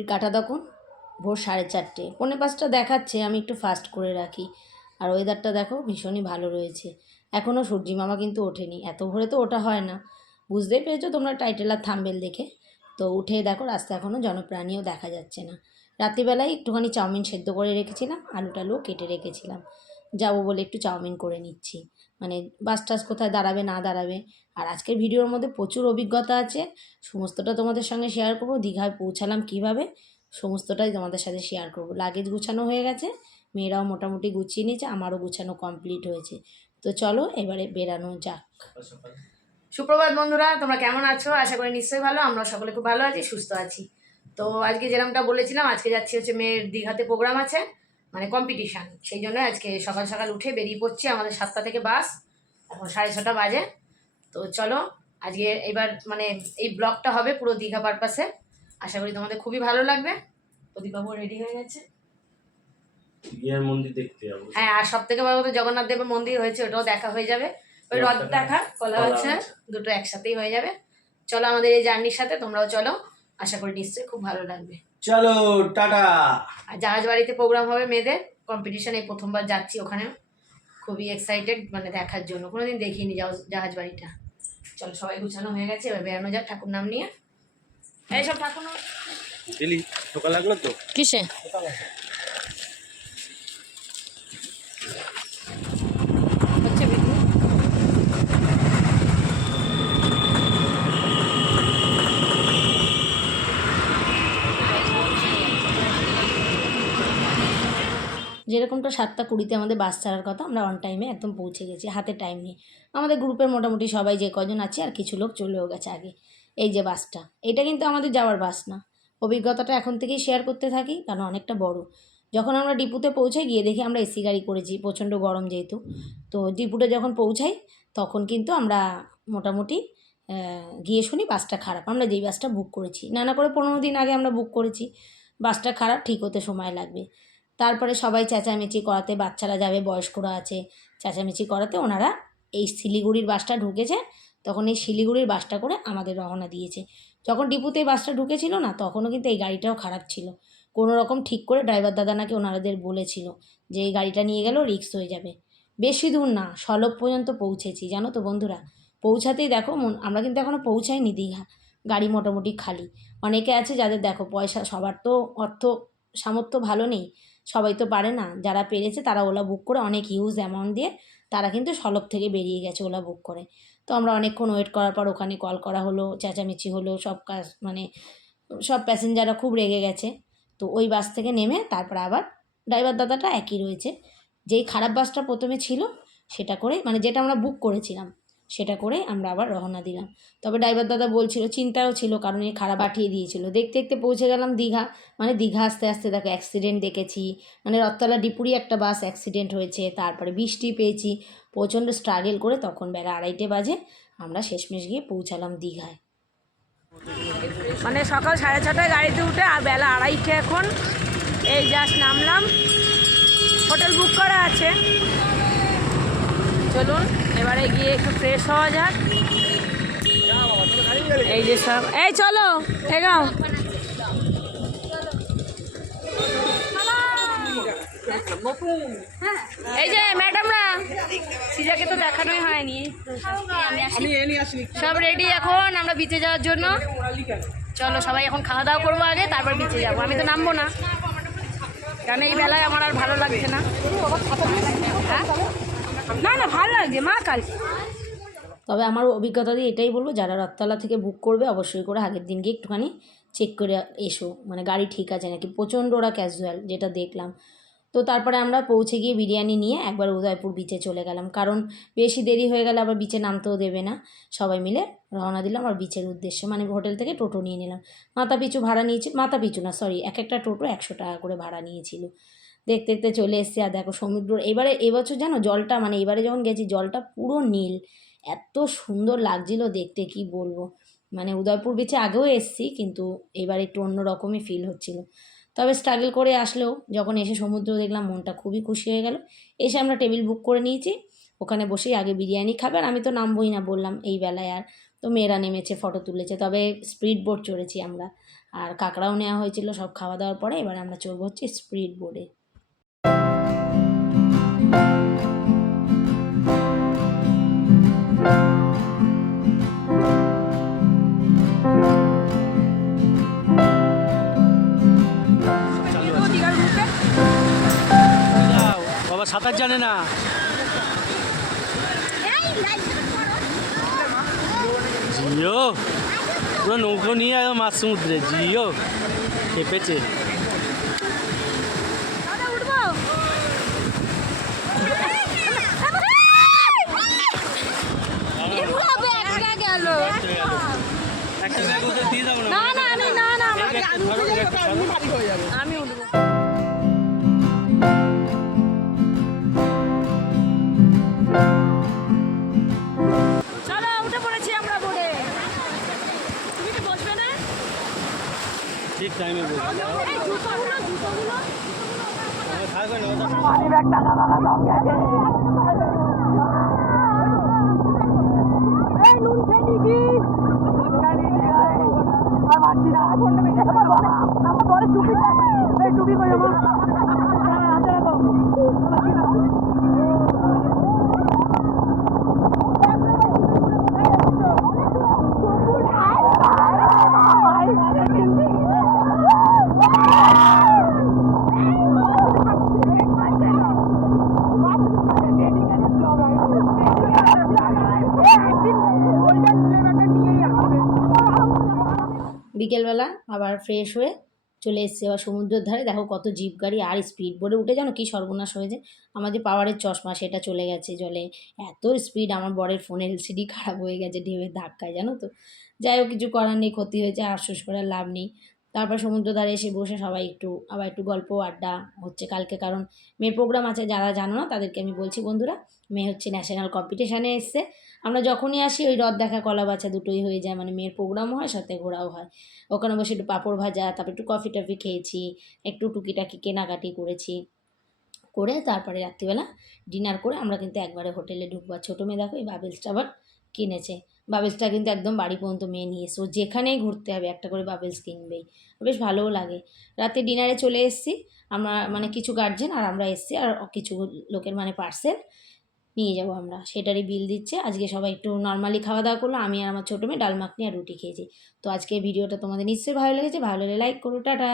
ঘড়ির কাটা তখন? ভোর সাড়ে চারটে। পৌনে পাঁচটা দেখাচ্ছে, আমি একটু ফাস্ট করে রাখি। আর ওয়েদারটা দেখো, ভীষণই ভালো রয়েছে। এখনও সূর্যি মামা কিন্তু ওঠেনি। এত ভোরে তো ওটা হয় না। বুঝতেই পেরেছ তোমরা টাইটেল আর থাম্বেল দেখে? তো উঠে দেখো রাস্তা এখনও জনপ্রাণীও দেখা যাচ্ছে না। রাত্রিবেলায় একটুখানি চাউমিন সেদ্ধ করে রেখেছিলাম আলু টালুও কেটে রেখেছিলাম। যাব বলে একটু চাউমিন করে নিচ্ছি। মানে বাস টাস কোথায় দাঁড়াবে, না দাঁড়াবে? আর আজকের ভিডিওর মধ্যে প্রচুর অভিজ্ঞতা আছে। সমস্তটা তোমাদের সঙ্গে শেয়ার করব, দীঘায় পৌঁছালাম কীভাবে, সমস্তটাই তোমাদের সাথে শেয়ার করব। লাগেজ গুছানো হয়ে গেছে, মেয়েরাও মোটামুটি গুছিয়ে নিয়েছে, আমারও গুছানো কমপ্লিট হয়েছে। তো চলো এবারে বেরানো যাক। সুপ্রভাত বন্ধুরা, তোমরা কেমন আছো? আশা করি নিশ্চয়ই ভালো আমরা সকলে খুব ভালো আছি, সুস্থ আছি। তো আজকে যেরকমটা বলেছিলাম, আজকে যাচ্ছি হচ্ছে মেয়ের দীঘাতে প্রোগ্রাম আছে। মানে কম্পিটিশান সেই জন্য আজকে সকাল সকাল উঠে বেরিয়ে পড়ছি আমাদের সাতটা থেকে বাস এখন সাড়ে ছটা বাজে। তো চলো আজকে এবার মানে এই ব্লগটা হবে পুরো দীঘা পারপাসে আশা করি তোমাদের খুবই ভালো লাগবে। প্রদীপবাবু রেডি হয়ে গেছে। মন্দির দেখতে যাব। হ্যাঁ আর সব থেকে বড় কথা জগন্নাথ দেবের মন্দির হয়েছে ওটাও দেখা হয়ে যাবে। ওই রথ দেখা কলা কলা হচ্ছে দুটো একসাথেই হয়ে যাবে। চলো আমাদের এই জার্নির সাথে তোমরাও চলো। আশা করি নিশ্চয়ই খুব ভালো লাগবে। চলো টাটা। আর জাহাজ বাড়িতে প্রোগ্রাম হবে মেয়েদের? কম্পিটিশন এই প্রথমবার যাচ্ছি ওখানে। খুবই এক্সাইটেড মানে দেখার জন্য। কোনোদিন দেখিনি জাহাজ- জাহাজ বাড়িটা চলো সবাই গুছানো হয়ে গেছে এবার বেরানো যাক ঠাকুর নাম নিয়ে। এইসব ঠাকুর নাম। এলি সকাল লাগল তো? কিসে হচ্ছে বিদ্যুৎ যেরকমটা সাতটা কুড়িতে আমাদের বাস ছাড়ার কথা, আমরা অন টাইমে একদম পৌঁছে গেছি, হাতে টাইম নেই। আমাদের গ্রুপের মোটামুটি সবাই যে কজন আছে আর কিছু লোক চলেও গেছে আগে, এই যে বাসটা। এটা কিন্তু আমাদের যাওয়ার বাস না। অভিজ্ঞতাটা এখন থেকেই শেয়ার করতে থাকি, কারণ অনেকটা বড়। যখন আমরা ডিপুতে পৌঁছাই, গিয়ে দেখি আমরা এসি গাড়ি করেছি, প্রচণ্ড গরম যেহেতু। তো ডিপুতে যখন পৌঁছাই, তখন কিন্তু আমরা মোটামুটি গিয়ে শুনি বাসটা খারাপ। আমরা যেই বাসটা বুক করেছি। না না করে পনেরো দিন আগে আমরা বুক করেছি। বাসটা খারাপ, ঠিক হতে সময় লাগবে। তারপরে সবাই চেঁচামেচি করাতে বাচ্চারা যাবে, বয়স্করা আছে, চেঁচামেচি করাতে ওনারা এই শিলিগুড়ির বাসটা ঢুকেছে। তখন এই শিলিগুড়ির বাসটা করে আমাদের রওনা দিয়েছে। যখন ডিপুতে এই বাসটা ঢুকেছিল না, তখনও কিন্তু এই গাড়িটাও খারাপ ছিল। কোনো রকম ঠিক করে ড্রাইভার দাদা নাকি ওনাদের বলেছিল যে এই গাড়িটা নিয়ে গেলেও রিক্স হয়ে যাবে। বেশি দূর না সলব পর্যন্ত পৌঁছেছি, জানো তো বন্ধুরা? পৌঁছাতেই দেখো আমরা কিন্তু এখনও পৌঁছাইনি দীঘা, গাড়ি মোটামুটি খালি। অনেকে আছে যাদের দেখো পয়সা, সবার তো অর্থ সামর্থ্য ভালো নেই। সবাই তো পারে না। যারা পেরেছে তারা ওলা বুক করে অনেক হিউজ অ্যামাউন্ট দিয়ে তারা কিন্তু সলব থেকে বেরিয়ে গেছে ওলা বুক করে। তো আমরা অনেকক্ষণ ওয়েট করার পর ওখানে কল করা হলো, চেঁচামেচি হলো, সব কাজ মানে সব প্যাসেঞ্জাররা খুব রেগে গেছে। তো ওই বাস থেকে নেমে তারপর আবার ড্রাইভার দাদাটা একই রয়েছে। যেই খারাপ বাসটা প্রথমে ছিল সেটা করে মানে যেটা আমরা বুক করেছিলাম। সেটা করে আমরা আবার রওনা দিলাম। তবে ড্রাইভার দাদা বলছিল, চিন্তাও ছিল কারণ এই খারাপ পাঠিয়ে দিয়েছিল। দেখতে দেখতে পৌঁছে গেলাম দীঘা। মানে দীঘা আস্তে আস্তে দেখো অ্যাক্সিডেন্ট দেখেছি। মানে রথতলা ডিপুরি একটা বাস অ্যাক্সিডেন্ট হয়েছে, তারপরে বৃষ্টি পেয়েছি। প্রচণ্ড স্ট্রাগল করে তখন বেলা আড়াইটে বাজে আমরা শেষমেশ গিয়ে পৌঁছালাম দীঘায়। মানে সকাল সাড়ে ছটায় গাড়িতে উঠে আর বেলা আড়াইটে এখন এই জাস্ট নামলাম। হোটেল বুক করা আছে। চলুন এবারে গিয়ে একটু ফ্রেশ হওয়া যাক। এই যে সব এই চলো এগাও। এই যে ম্যাডামরা সিজাকে তো দেখানোই হয়নি। সব রেডি এখন আমরা বিচে যাওয়ার জন্য। চলো সবাই এখন খাওয়া দাওয়া করব আগে তারপর বিচে যাব। আমি তো নামবো না। কারণ এই বেলায় আমার আর ভালো লাগছে না? না না, ভালো লাগছে, মা কাল। তবে আমার অভিজ্ঞতা দিয়ে এটাই বলব, যারা রথতলা থেকে বুক করবে, অবশ্যই করে আগের দিন গিয়ে একটুখানি চেক করে এসো। মানে গাড়ি ঠিক আছে নাকি? প্রচণ্ড ওরা ক্যাজুয়াল যেটা দেখলাম। তো তারপরে আমরা পৌঁছে গিয়ে বিরিয়ানি নিয়ে একবার উদয়পুর বিচে চলে গেলাম। কারণ বেশি দেরি হয়ে গেলে আবার বিচে নামতেও দেবে না। সবাই মিলে রওনা দিলাম আর বিচের উদ্দেশ্যে। মানে হোটেল থেকে টোটো নিয়ে নিলাম। মাথা পিছু ভাড়া নিয়েছি মাথা পিছু না সরি এক একটা টোটো একশো টাকা করে ভাড়া নিয়েছিল। দেখতে দেখতে চলে এসছে। আর দেখো সমুদ্র এবারে, এবছর জানো জলটা মানে এবারে যখন গেছি জলটা পুরো নীল। এত সুন্দর লাগছিল দেখতে, কি বলব? মানে উদয়পুর বিচে আগেও এসছি, কিন্তু এবার একটু অন্য রকমই ফিল হচ্ছিল। তবে স্ট্রাগল করে আসলেও, যখন এসে সমুদ্র দেখলাম, মনটা খুবই খুশি হয়ে গেল। এসে আমরা টেবিল বুক করে নিয়েছি। ওখানে বসেই আগে বিরিয়ানি খাবে, আর আমি তো নামবই না, বললাম এই বেলায় আর। তো মেয়েরা নেমেছে ফটো তুলেছে, তবে স্পিড বোট চড়েছি আমরা। আর কাঁকড়াও নেওয়া হয়েছিল সব খাওয়া দাওয়ার পরে, এবার আমরা চড়বো হচ্ছে স্পিড বোর্ডে সাঁতার জানে না জিও পুরো নৌকো নিয়ে একদম মাছ সমুদ্রে জিও খেপেছে না না আমি না না আমি আমার টুপি টুপি আমার? বিকেলবেলা আবার ফ্রেশ হয়ে চলে এসছে আবার সমুদ্রের ধারে। দেখো কত জিপ গাড়ি আর স্পিড বোর্ডে উঠে জানো কি সর্বনাশ হয়েছে? আমার যে পাওয়ারের চশমা সেটা চলে গেছে জলে। এত স্পিড আমার বরের ফোনের এলসিডি খারাপ হয়ে গেছে, ঢেউয়ের ধাক্কায়, জানো তো? যাই হোক, কিছু করার নেই, ক্ষতি হয়েছে আফসোস করার লাভ নেই। তারপর সমুদ্র ধারে এসে বসে সবাই একটু, আবার একটু গল্প, আড্ডা হচ্ছে কালকে। কারণ মেয়ের প্রোগ্রাম আছে, যারা জানো না, তাদেরকে আমি বলছি, বন্ধুরা, মেয়ে হচ্ছে ন্যাশনাল কম্পিটিশানে এসছে। আমরা যখনই আসি, ওই রদ দেখা, কলা বাছা দুটোই হয়ে যায়। মানে মেয়ের প্রোগ্রামও হয়, সাথে ঘোরাও হয়। ওখানে বসে একটু পাঁপড় ভাজা, তারপর একটু কফি টফি খেয়েছি, একটু টুকিটাকি কেনাকাটি করেছি। করে তারপরে রাত্রিবেলা ডিনার করে আমরা কিন্তু একবারে হোটেলে ঢুকবো। ছোটো মেয়ে দেখো, এই বাবেলসটা আবার কিনেছে। বাবেলসটা কিন্তু একদম বাড়ি পর্যন্ত মেয়ে নিয়ে এসে যেখানেই ঘুরতে হবে একটা করে বাবেলস কিনবেই। বেশ ভালোও লাগে। রাতে ডিনারে চলে এসেছি। আমরা মানে কিছু গার্জেন আর আমরা এসেছি আর কিছু লোকের মানে পার্সেল নিয়ে যাব আমরা। সেটারই বিল দিচ্ছে। আজকে সবাই একটু নর্মালি খাওয়া দাওয়া করল। আমি আর আমার ছোটো মেয়ে ডাল মাখনি আর রুটি খেয়েছি। তো আজকে ভিডিওটা তোমাদের নিশ্চয়ই ভালো লেগেছে। ভালো লাগলে লাইক করো। টাটা!